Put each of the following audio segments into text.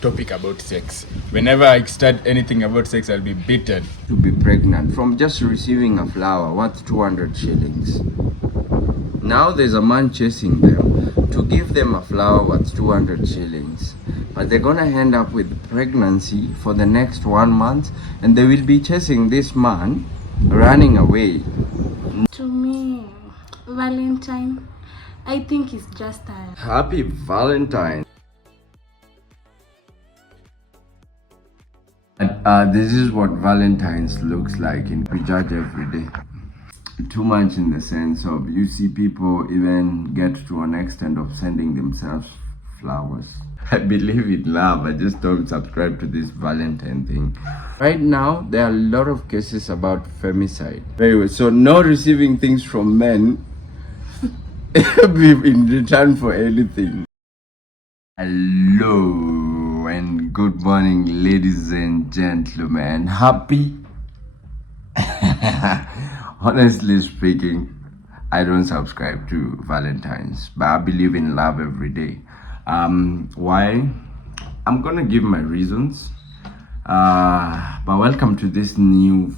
topic about sex. Whenever I start anything about sex, I'll be beaten. To be pregnant from just receiving a flower worth 200 shillings. Now there's a man chasing them to give them a flower worth 200 shillings. But they're gonna end up with pregnancy for the next 1 month, and they will be chasing this man, running away. To me, Valentine, I think it's just a Happy Valentine. This is what Valentine's looks like in we judge every day. Too much in the sense of you see people even get to an extent of sending themselves flowers. I believe in love. I just don't subscribe to this Valentine thing. Right now, there are a lot of cases about femicide. Anyway, so no receiving things from men in return for anything. Hello and good morning, ladies and gentlemen. Happy? Honestly speaking, I don't subscribe to Valentine's, but I believe in love every day. Why? I'm gonna give my reasons. But welcome to this new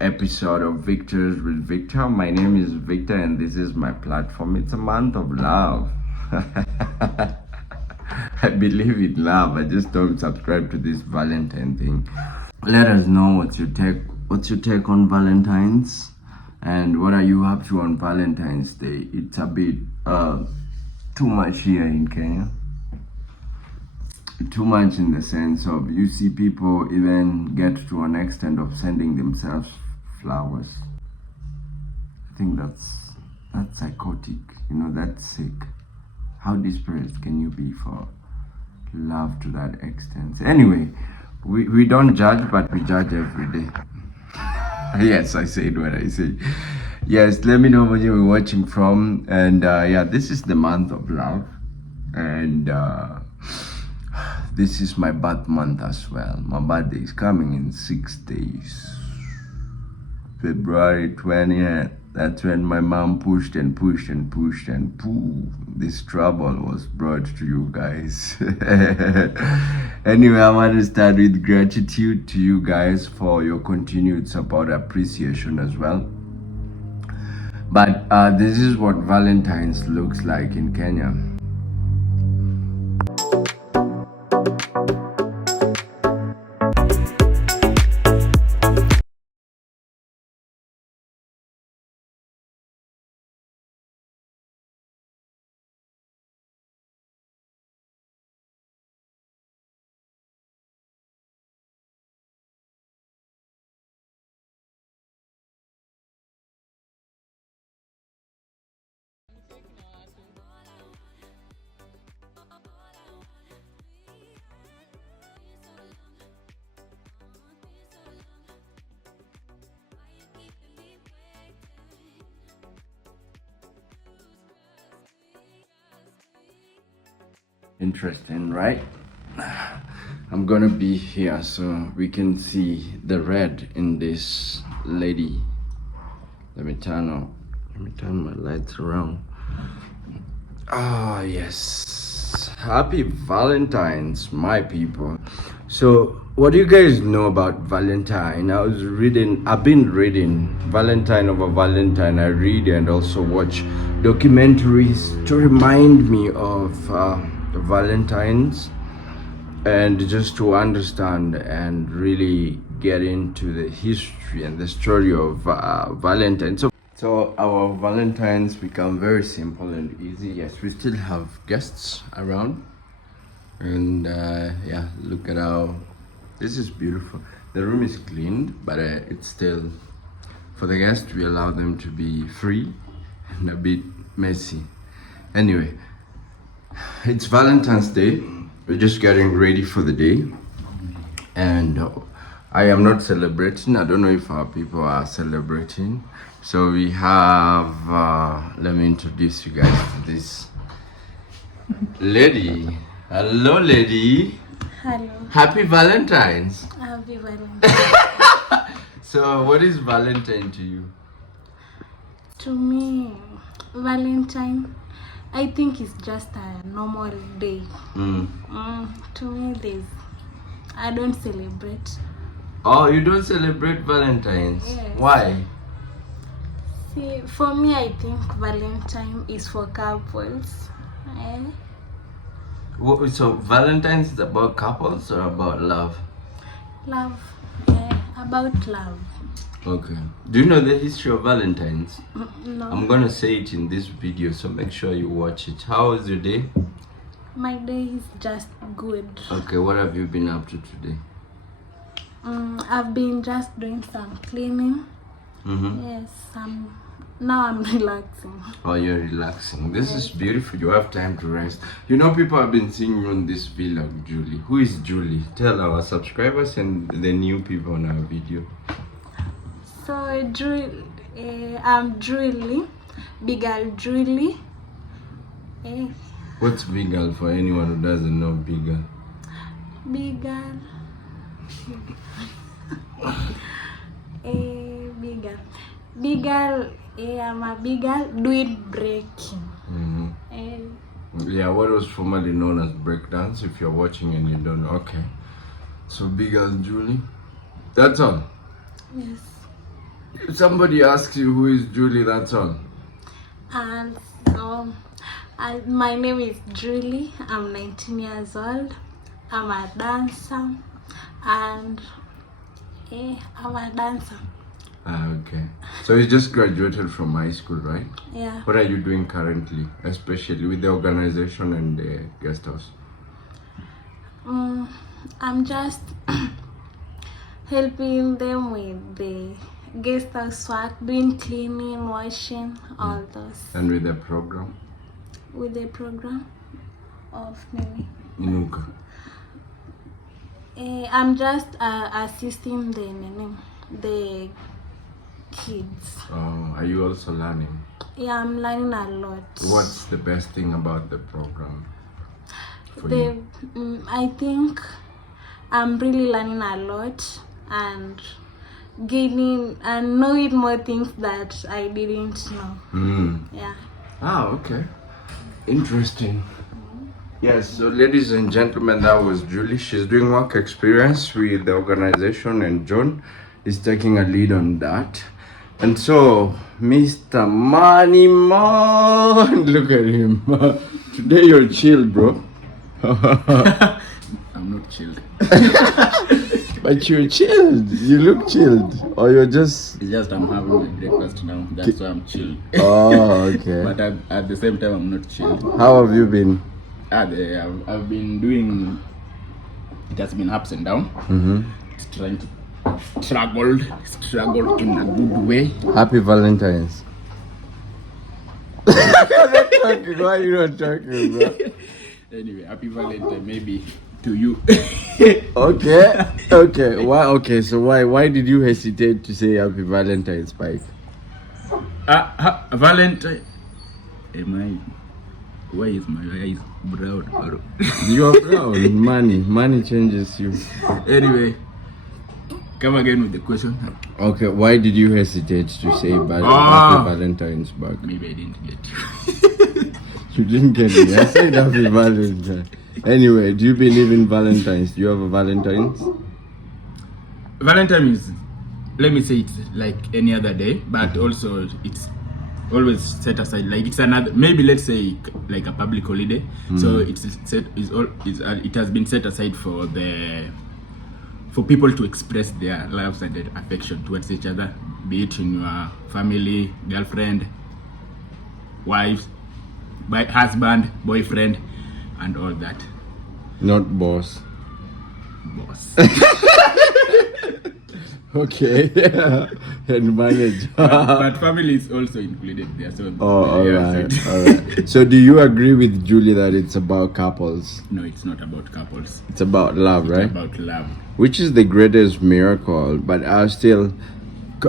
episode of Victors with Victor. My name is Victor and this is my platform. It's a month of love. I believe in love. I just don't subscribe to this Valentine thing. Let us know what's your take on Valentine's, and what are you up to on Valentine's Day? It's a bit too much here in Kenya. Too much in the sense of you see people even get to an extent of sending themselves flowers. I think that's psychotic. You know, that's sick. How desperate can you be for love to that extent? Anyway, we don't judge, but we judge every day. Yes, I said what I say. Yes, let me know where you're watching from. And yeah, this is the month of love. And this is my birth month as well. My birthday is coming in 6 days. February 20th. That's when my mom pushed and pushed and pushed, and pooh, this trouble was brought to you guys. Anyway, I want to start with gratitude to you guys for your continued support, appreciation as well. But this is what Valentine's looks like in Kenya. Interesting, right? I'm gonna be here so we can see the red in this lady. Let me turn my lights around. Ah, yes. Happy Valentine's, my people. So what do you guys know about Valentine? I've been reading Valentine over Valentine. I read and also watch documentaries to remind me of Valentines, and just to understand and really get into the history and the story of Valentine. So our Valentines become very simple and easy. Yes, we still have guests around, and yeah, look at how this is beautiful. The room is cleaned, but it's still, for the guests, we allow them to be free and a bit messy. Anyway, it's Valentine's Day. We're just getting ready for the day, and I am not celebrating. I don't know if our people are celebrating. So we have let me introduce you guys to this lady. Hello, lady. hello. Happy Valentine's. Happy Valentine. So what is Valentine to you? To me, Valentine, I think it's just a normal day. To me, I don't celebrate. Oh, you don't celebrate Valentine's? Yes. Why? See, for me, I think Valentine is for couples. So Valentine's is about couples or about love? Love. About love. Okay. Do you know the history of Valentine's? No. I'm gonna say it in this video, so make sure you watch it. How was your day? My day is just good. Okay, what have you been up to today? I've been just doing some cleaning. Yes, now I'm relaxing. Oh, you're relaxing. This is beautiful. You have time to rest. You know, people have been seeing you on this vlog, Julie. Who is Julie? Tell our subscribers and the new people on our video. So, I'm Julie, big girl Julie. What's big girl for anyone who doesn't know big girl? Big girl. Big girl. Big girl. I'm a big girl doing breaking. Yeah, what was formerly known as breakdance, if you're watching and you don't know. Okay. So big girl Julie. That's all. Yes. If somebody asks you who is Julie, that's all. And so, my name is Julie. I'm 19 years old. I'm a dancer. And I'm a dancer. Okay. So you just graduated from high school, right? Yeah. What are you doing currently, especially with the organization and the guest house? I'm just helping them with the guest house work, doing cleaning, washing, all those. And with the program? With the program of Mimi. Inuka. I'm just assisting the kids. Oh, are you also learning? Yeah, I'm learning a lot. What's the best thing about the program for you? I think I'm really learning a lot and gaining and knowing more things that I didn't know. Yeah. Ah, okay. Interesting. Yes, so ladies and gentlemen, that was Julie. She's doing work experience with the organization and John is taking a lead on that. And so, Mr. Money Man, look at him. Today you're chilled, bro. I'm not chilled. But you're chilled. You look chilled. Or you're just... It's just I'm having my breakfast now. That's why I'm chilled. Oh, okay. But at the same time, I'm not chilled. How have you been? I've been doing... It has been ups and down. Trying to struggle in a good way. Happy Valentine's. Why are you not talking, bro? Anyway, happy Valentine, maybe to you. Okay. Why? Okay, so why did you hesitate to say Happy Valentine's, Spike? Valentine. Why is my eyes brown? You are brown. Money changes you. Anyway, come again with the question. Okay, why did you hesitate to say Happy Valentine's back? Maybe I didn't get you. You didn't get me. I said Happy Valentine's. Anyway, do you believe in Valentine's? Do you have a Valentine's? Valentine is, let me say, it's like any other day, but also it's always set aside. Like it's another, maybe let's say like a public holiday. So it's set. It has been set aside for people to express their loves and their affection towards each other, be it in your family, girlfriend, wife, husband, boyfriend, and all that. Not boss. Okay. And manager. but family is also included there. So all right. So do you agree with Julie that it's about couples? No, it's not about couples. It's about love, right? It's about love. Which is the greatest miracle, but I still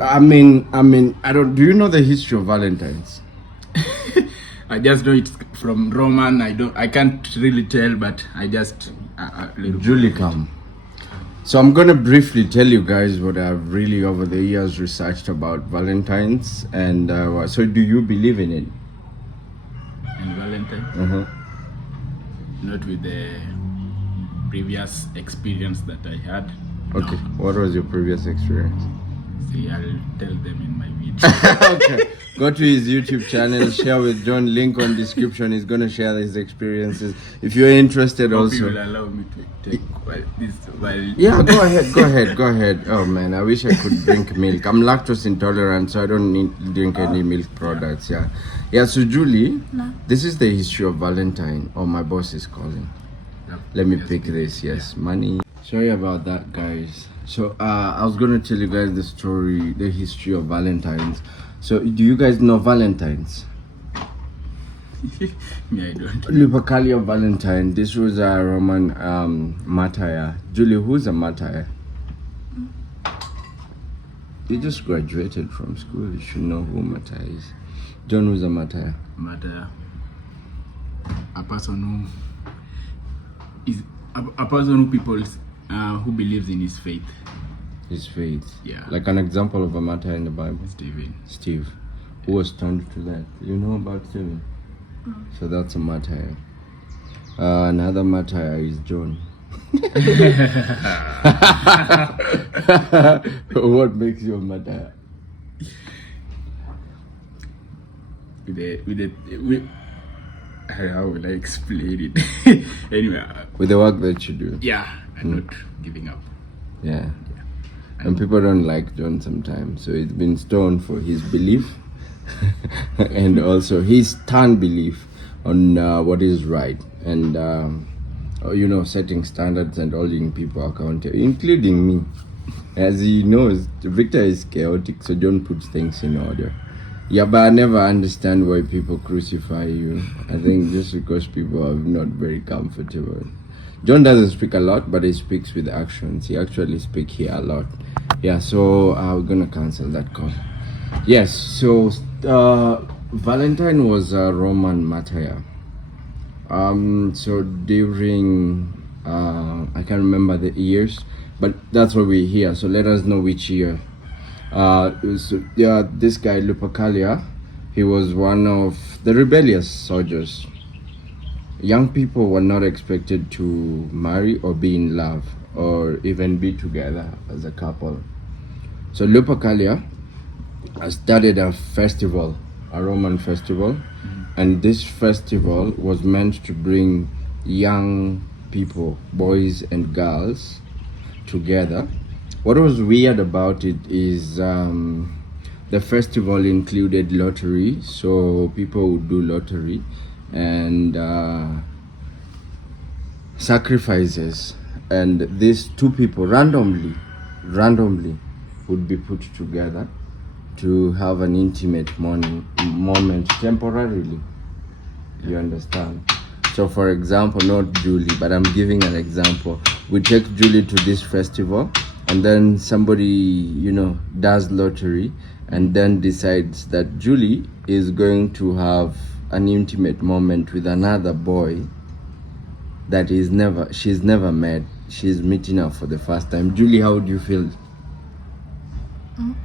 I mean, do you know the history of Valentines? I just know it's from Roman. I can't really tell, but I just Julie, come. So I'm gonna briefly tell you guys what I've really over the years researched about Valentines, and so do you believe in it? And Valentine. Not with the previous experience that I had. Okay, what was your previous experience? See, I'll tell them in my video. Okay, go to his YouTube channel, share with John, link on description. He's gonna share his experiences. If you're interested Hope also. you will allow me to take this while... Yeah, go ahead. Oh man, I wish I could drink milk. I'm lactose intolerant, so I don't need to drink any milk products. Yeah. So Julie, this is the history of Valentine. Oh, my boss is calling. Let me pick this. Yes, money. Sorry about that, guys. So I was gonna tell you guys the history of Valentines. So do you guys know Valentines? Me, I don't. Lupercalia Valentine. This was a Roman martyr. Julie, who's a martyr? You just graduated from school. You should know who martyr is. John, who's a martyr? Martyr, a person who is a person who believes in his faith. His faith. Yeah. Like an example of a martyr in the Bible. Steve. Who was turned to that? You know about Stephen? So that's a martyr. Another martyr is John. What makes you a martyr? How will I explain it? Anyway. With the work that you do. Yeah, I'm not giving up. Yeah. And people don't like John sometimes. So it's been stoned for his belief and also his stern belief on what is right. And, setting standards and holding people accountable, including me. As he knows, Victor is chaotic, so John puts things in order. Yeah, but I never understand why people crucify you. I think just because people are not very comfortable. John doesn't speak a lot, but he speaks with actions. He actually speaks here a lot. Yeah, so we're gonna cancel that call. Yes, so Valentine was a Roman martyr. So during I can't remember the years, but that's what we hear. So let us know which year. This guy Lupercalia, he was one of the rebellious soldiers. Young people were not expected to marry or be in love or even be together as a couple. So Lupercalia started a festival, a Roman festival, and this festival was meant to bring young people, boys and girls, together. What was weird about it is the festival included lottery, so people would do lottery and sacrifices, and these two people randomly would be put together to have an intimate moment temporarily. You understand? So for example, not Julie, but I'm giving an example. We take Julie to this festival, and then somebody, does lottery and then decides that Julie is going to have an intimate moment with another boy that she's never met. She's meeting her for the first time. Julie, how would you feel? I'm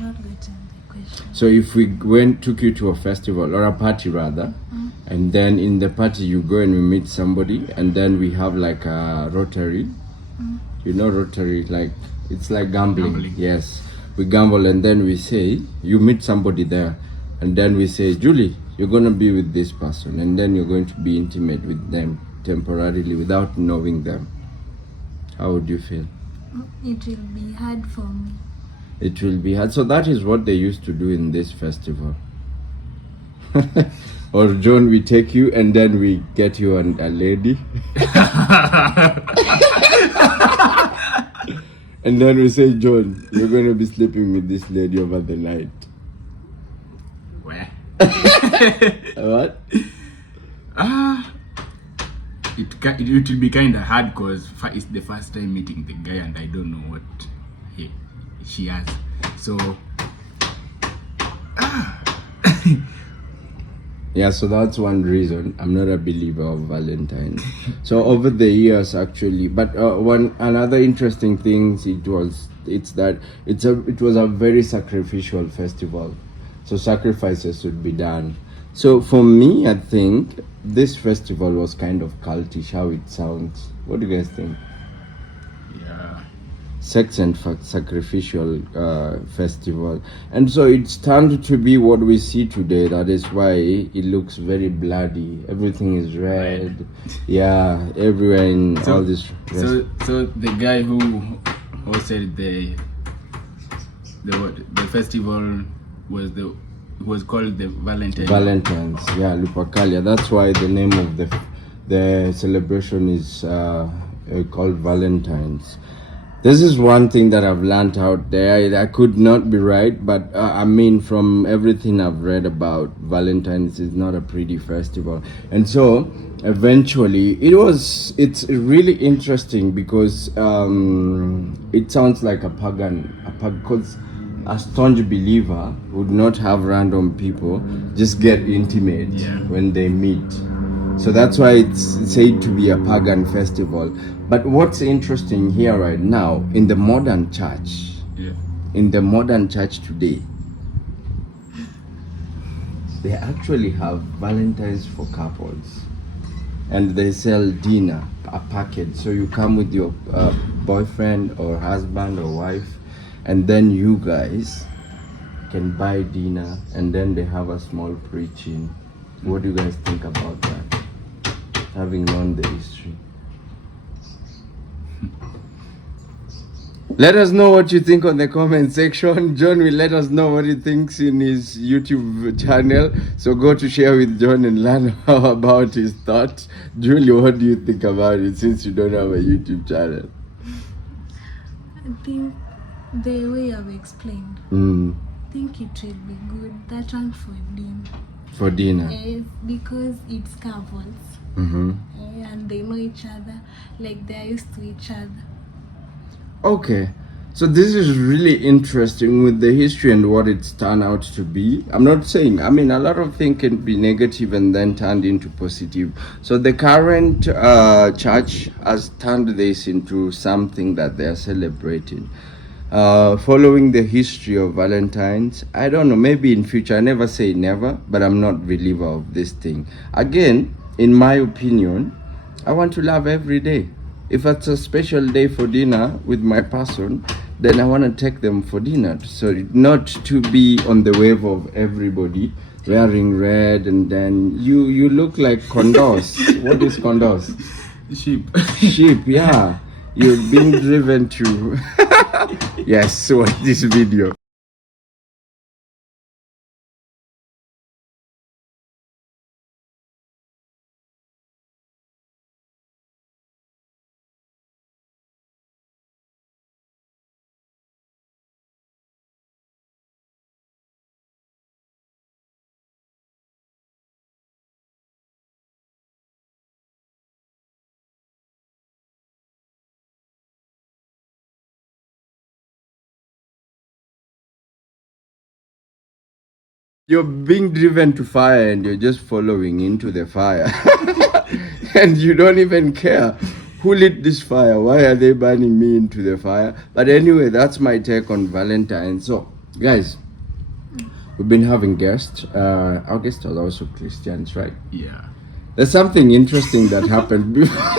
not getting the question. So if we took you to a festival or a party rather, and then in the party you go and we meet somebody, and then we have like a Rotary. You know Rotary, like it's like gambling. Yes, we gamble and then we say you meet somebody there, and then we say, Julie, you're gonna be with this person, and then you're going to be intimate with them temporarily without knowing them. How would you feel? It will be hard for me. It will be hard. So that is what they used to do in this festival. Or John, we take you and then we get you a lady. And then we say, John, you're going to be sleeping with this lady over the night. Where? What? It will be kind of hard because it's the first time meeting the guy and I don't know what she has. So, yeah, so that's one reason I'm not a believer of Valentine's. So over the years, actually, but another interesting thing, it was it's that it was a very sacrificial festival, so sacrifices would be done. So for me, I think this festival was kind of cultish, how it sounds. What do you guys think? Yeah. Sex and sacrificial festival, and so it's turned to be what we see today. That is why it looks very bloody. Everything is red. Yeah, everywhere in all this. So the guy who said the festival was called the Valentines. Yeah, Lupercalia. That's why the name of the celebration is called Valentines. This is one thing that I've learned out there. I could not be right, but I mean, from everything I've read about, Valentine's is not a pretty festival. And so eventually it's really interesting because it sounds like because a staunch believer would not have random people just get intimate when they meet. So that's why it's said to be a pagan festival. But what's interesting here right now, in the modern church, today, they actually have Valentines for couples. And they sell dinner, a package. So you come with your boyfriend or husband or wife, and then you guys can buy dinner, and then they have a small preaching. What do you guys think about that, having known the history? Let us know what you think on the comment section. John will let us know what he thinks in his YouTube channel. So go to share with John and learn about his thoughts. Julie, what do you think about it since you don't have a YouTube channel? I think the way I've explained, I think it will be good. That one for dinner. For dinner? Yes, because it's couples. And they know each other, like they're used to each other. Okay, so this is really interesting with the history and what it's turned out to be. I'm not saying, I mean, a lot of things can be negative and then turned into positive. So the current church has turned this into something that they are celebrating. Following the history of Valentine's, I don't know, maybe in future, I never say never, but I'm not believer of this thing. Again, in my opinion, I want to love every day. If it's a special day for dinner with my person, then I want to take them for dinner. So not to be on the wave of everybody wearing red, and then you look like condos. What is condos? Sheep. Sheep, yeah. You're being driven to... Yes, watch this video. You're being driven to fire and you're just following into the fire. And you don't even care who lit this fire. Why are they burning me into the fire? But anyway, that's my take on Valentine's. So, guys, we've been having guests. Our guests are also Christians, right? Yeah. There's something interesting that happened before.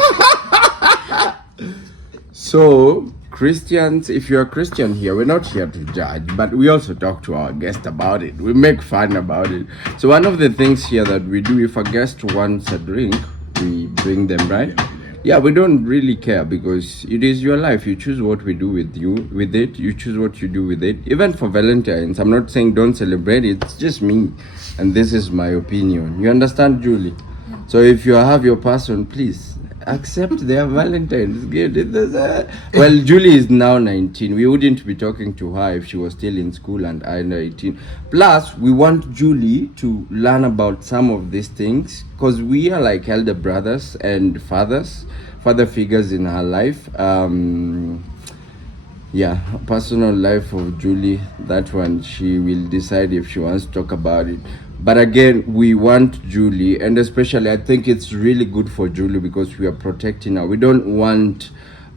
So, Christians, if you're a Christian here, we're not here to judge, but we also talk to our guest about it. We make fun about it. So one of the things here that we do, if a guest wants a drink, we bring them, right? Yeah, we don't really care because it is your life. You choose what we do with it. You choose what you do with it. Even for Valentine's, I'm not saying don't celebrate it. It's just me. And this is my opinion. You understand, Julie? So if you have your person, please accept their Valentine's gift. Well, Julie is now 19. We wouldn't be talking to her if she was still in school and I'm 18. Plus, we want Julie to learn about some of these things because we are like elder brothers and father figures in her life. Yeah, personal life of Julie, that one, she will decide if she wants to talk about it. But again, we want Julie, and especially I think it's really good for Julie because we are protecting her. We don't want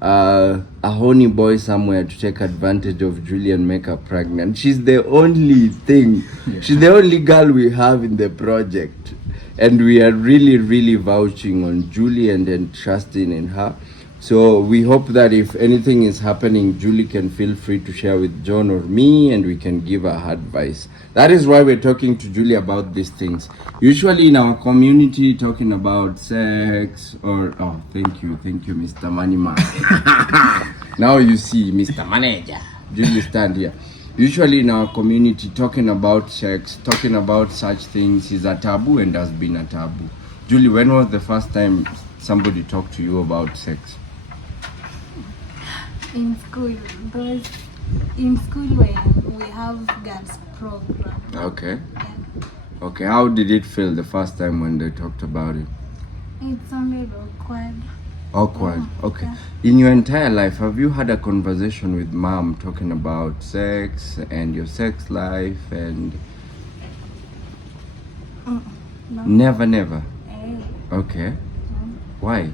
a horny boy somewhere to take advantage of Julie and make her pregnant. She's the only thing. Yeah. She's the only girl we have in the project. And we are really, really vouching on Julie and trusting in her. So we hope that if anything is happening, Julie can feel free to share with John or me, and we can give her advice. That is why we're talking to Julie about these things. Usually in our community, talking about sex or... Oh, thank you, Mr. Moneyman. Now you see, Mr. Manager. Julie, stand here. Usually in our community, talking about sex, talking about such things is a taboo and has been a taboo. Julie, when was the first time somebody talked to you about sex? In school, when we have girls program. Okay. Yeah. Okay, how did it feel the first time when they talked about it? It sounded awkward. Awkward. Yeah. Okay. Yeah. In your entire life, have you had a conversation with mom talking about sex and your sex life and... No. Never. Eh. Okay. Why?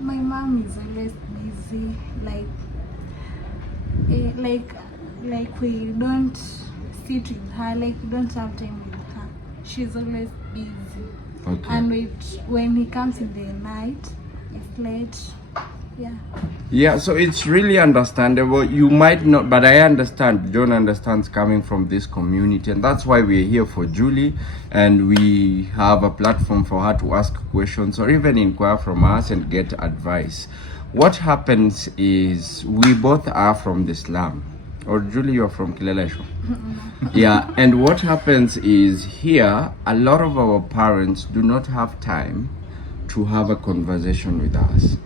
My mom is always busy, like we don't sit with her, like we don't have time with her. She's always busy. Okay. And when he comes in the night, it's late. Yeah, so it's really understandable. You might not, but I understand. John understands coming from this community, and that's why we're here for Julie, and we have a platform for her to ask questions or even inquire from us and get advice. What happens is we both are from the slum. Or Julie, you're from Kilelesho. Yeah, and what happens is here, a lot of our parents do not have time to have a conversation with us.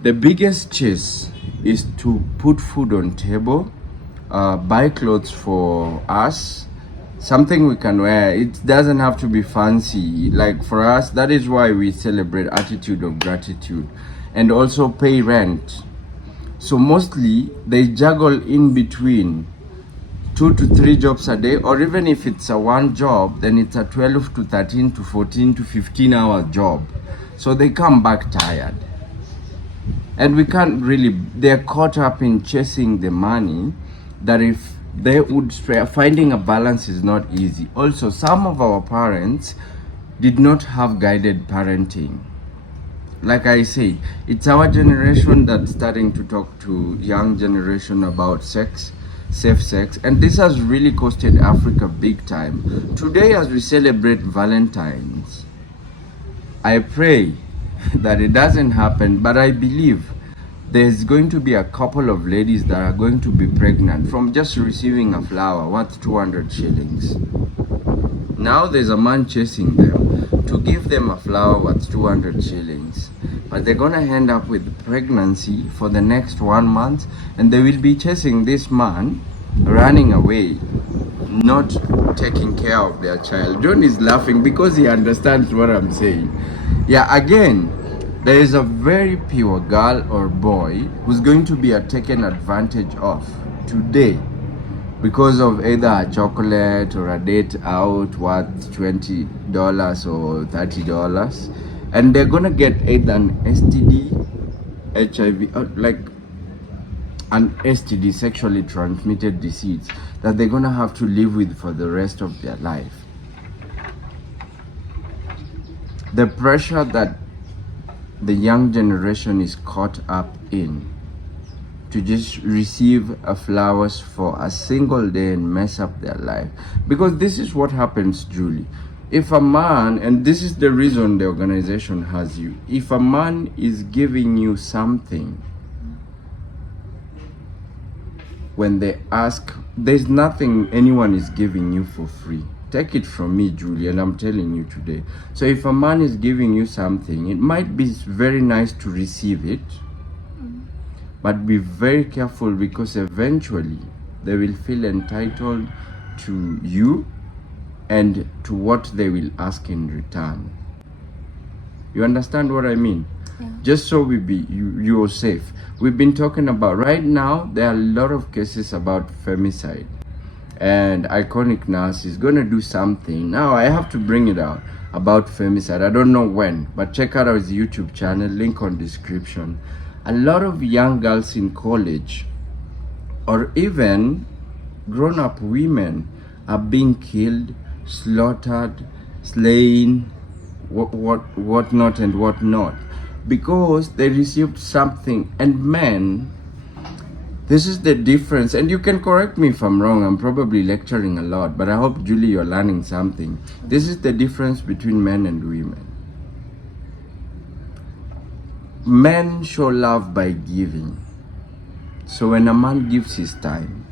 The biggest chase is to put food on table, buy clothes for us, something we can wear. It doesn't have to be fancy. Like for us, that is why we celebrate attitude of gratitude, and also pay rent. So mostly they juggle in between 2 to 3 jobs a day, or even if it's a one job, then it's a 12 to 13 to 14 to 15 hour job. So they come back tired. And we can't really, they're caught up in chasing the money that if they would, finding a balance is not easy. Also, some of our parents did not have guided parenting. Like I say, it's our generation that's starting to talk to young generation about sex, safe sex, and this has really costed Africa big time. Today, as we celebrate Valentines, I pray that it doesn't happen, but I believe there's going to be a couple of ladies that are going to be pregnant from just receiving a flower worth 200 shillings. Now there's a man chasing them to give them a flower worth 200 shillings, but they're gonna end up with pregnancy for the next 1 month, and they will be chasing this man, running away, not taking care of their child. John is laughing because he understands what I'm saying. Yeah, again, there is a very pure girl or boy who's going to be taken advantage of today because of either a chocolate or a date out worth $20 or $30, and they're gonna get either an STD, HIV, like an STD, sexually transmitted disease, that they're gonna have to live with for the rest of their life. The pressure that the young generation is caught up in to just receive flowers for a single day and mess up their life. Because this is what happens, Julie. If a man, and this is the reason the organization has you, if a man is giving you something, when they ask, there's nothing anyone is giving you for free. Take it from me, Julie, and I'm telling you today. So if a man is giving you something, it might be very nice to receive it, but be very careful, because eventually they will feel entitled to you and to what they will ask in return. You understand what I mean? Yeah. Just so you're safe. We've been talking about, right now, there are a lot of cases about femicide. And Iconic Nurse is going to do something. Now I have to bring it out about femicide. I don't know when, but check out his YouTube channel, link on description. a lot of young girls in college or even grown-up women are being killed, slaughtered, slain, whatnot and whatnot, because they received something. And men, this is the difference, and you can correct me if I'm wrong, I'm probably lecturing a lot, but I hope, Julie, you're learning something. This is the difference between men and women. Men show love by giving. So when a man gives his time,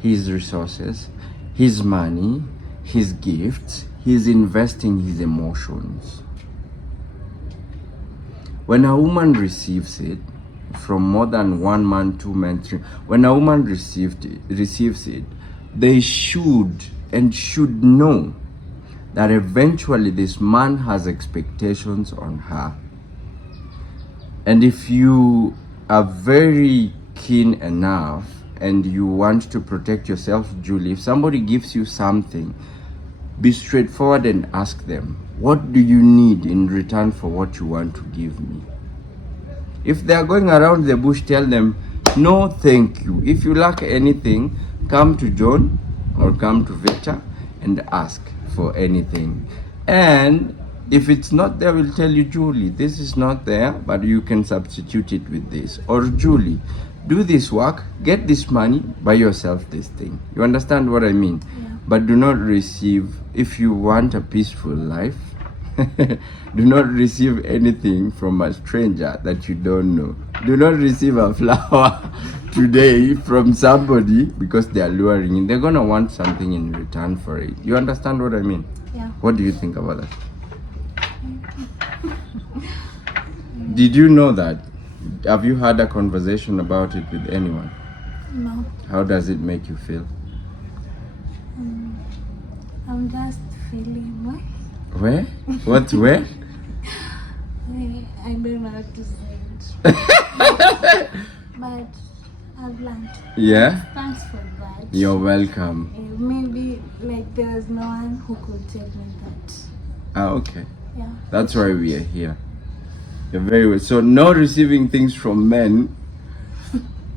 his resources, his money, his gifts, he's investing his emotions. When a woman receives it, from more than one man, two men, three, when a woman receives it, they should know that eventually this man has expectations on her. And if you are very keen enough and you want to protect yourself, Julie, if somebody gives you something, be straightforward and ask them, what do you need in return for what you want to give me? If they are going around the bush, tell them, no thank you. If you lack anything, come to John or come to Victor and ask for anything. And if it's not there, we'll tell you, Julie, this is not there, but you can substitute it with this. Or Julie, do this work, get this money, buy yourself this thing. You understand what I mean? Yeah. But do not receive, if you want a peaceful life, do not receive anything from a stranger that you don't know. Do not receive a flower today from somebody because they are luring you. They're going to want something in return for it. You understand what I mean? Yeah. What do you think about that? Did you know that? Have you had a conversation about it with anyone? No. How does it make you feel? I'm just feeling what? Where? What? Where? I don't know how to say it. But I've learned. Yeah? Thanks for that. You're welcome. Maybe like there was no one who could tell me that. Ah, okay. Yeah. That's why we are here. You're very well. So no receiving things from men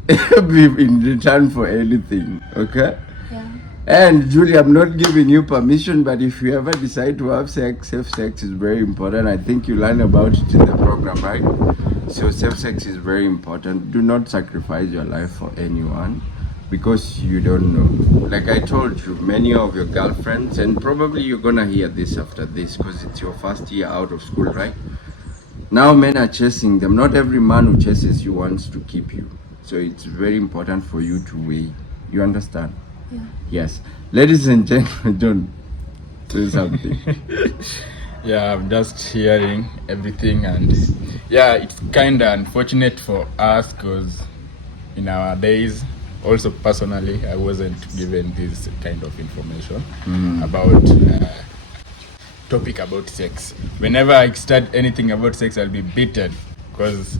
in return for anything. Okay? Yeah. And Julie, I'm not giving you permission, but if you ever decide to have sex, safe sex is very important. I think you learn about it in the program, right? So safe sex is very important. Do not sacrifice your life for anyone because you don't know. Like I told you, many of your girlfriends, and probably you're gonna hear this after this because it's your first year out of school, right? Now men are chasing them. Not every man who chases you wants to keep you. So it's very important for you to weigh. You understand? Yeah. Yes. Ladies and gentlemen, don't say something. Yeah, I'm just hearing everything, and yeah, it's kind of unfortunate for us because in our days, also personally, I wasn't given this kind of information about topic about sex. Whenever I start anything about sex, I'll be beaten because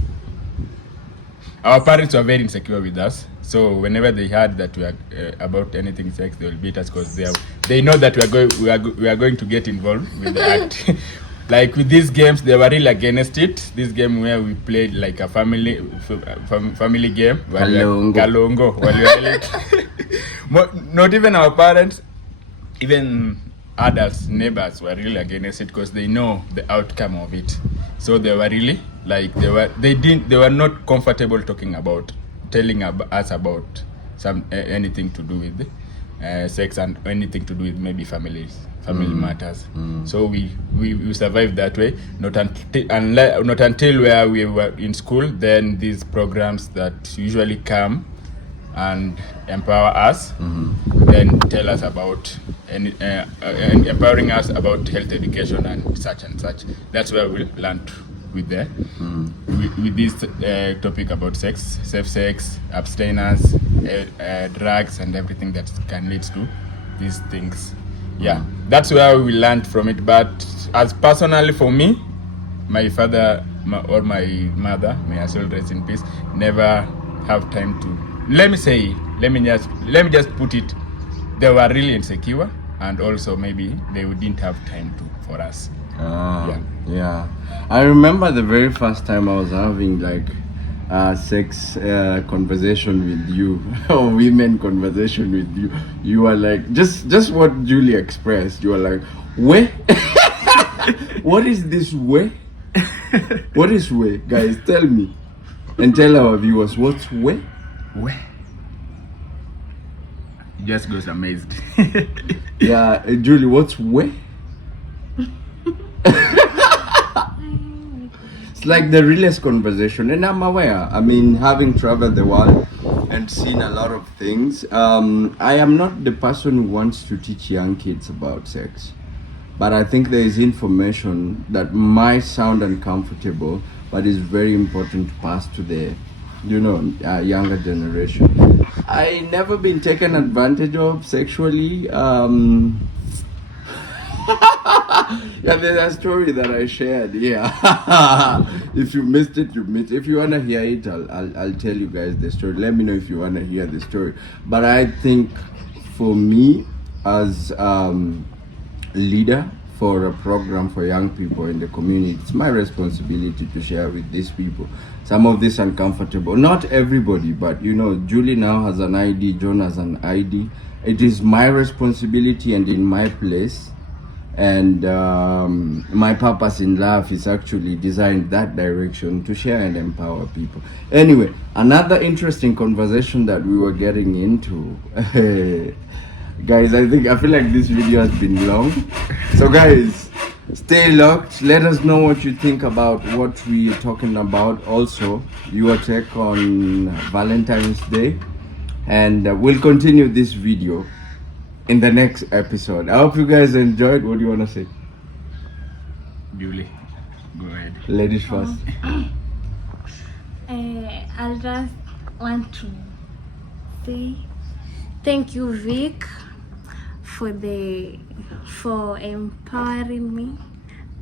our parents were very insecure with us. So whenever they heard that we are about anything sex, they will beat us because they know that we are going to get involved with the act. Like with these games, they were really against it. This game where we played like a family game. Kalongo. Not even our parents, even adults, neighbors were really against it because they know the outcome of it. So they were really like they were not comfortable telling us about anything to do with sex and anything to do with maybe family matters. So we survived that way. Not until where we were in school, then these programs that usually come and empower us, then tell us about and empowering us about health education and such. That's where we learned with this topic about sex, safe sex, abstinence, drugs, and everything that can lead to these things. Yeah, that's where we learned from it. But as personally for me, my father or my mother, may her soul rest in peace, never have time to. Let me just put it. They were really insecure, and also maybe they didn't have time for us. Yeah. I remember the very first time I was having sex conversation with you or women conversation with you, you are like just what Julie expressed. You are like, where? What is this way? What is way, guys? Tell me, and tell our viewers what's way. Where? Just goes amazed. Yeah, Julie, what's way? It's like the realest conversation, and I'm aware. I mean, having traveled the world and seen a lot of things, I am not the person who wants to teach young kids about sex, but I think there is information that might sound uncomfortable, but is very important to pass to the, younger generation. I never been taken advantage of sexually. Yeah, there's a story that I shared. Yeah, if you missed it, you missed. If you wanna hear it, I'll tell you guys the story. Let me know if you wanna hear the story. But I think for me, as leader for a program for young people in the community, it's my responsibility to share with these people. Some of this uncomfortable. Not everybody, but Julie now has an ID. John has an ID. It is my responsibility and in my place. And my purpose in life is actually designed that direction to share and empower people. Anyway, another interesting conversation that we were getting into. Guys, I feel like this video has been long. So guys, stay locked. Let us know what you think about what we're talking about. Also, your take on Valentine's Day. And we'll continue this video in the next episode. I hope you guys enjoyed. What do you want to say? Julie, go ahead. Ladies first. I just want to say thank you, Vic, for empowering me.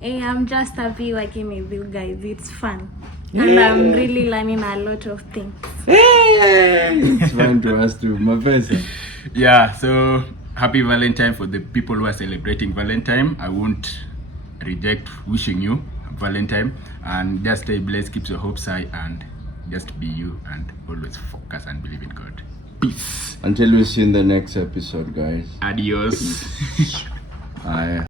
I'm just happy working with you guys. It's fun. And I'm really learning a lot of things. It's fun to us too, my person. Yeah, so happy Valentine for the people who are celebrating Valentine. I won't reject wishing you Valentine, and just stay blessed, keep your hopes high, and just be you, and always focus and believe in God. Peace. Until we see you in the next episode, guys. Adios. Bye.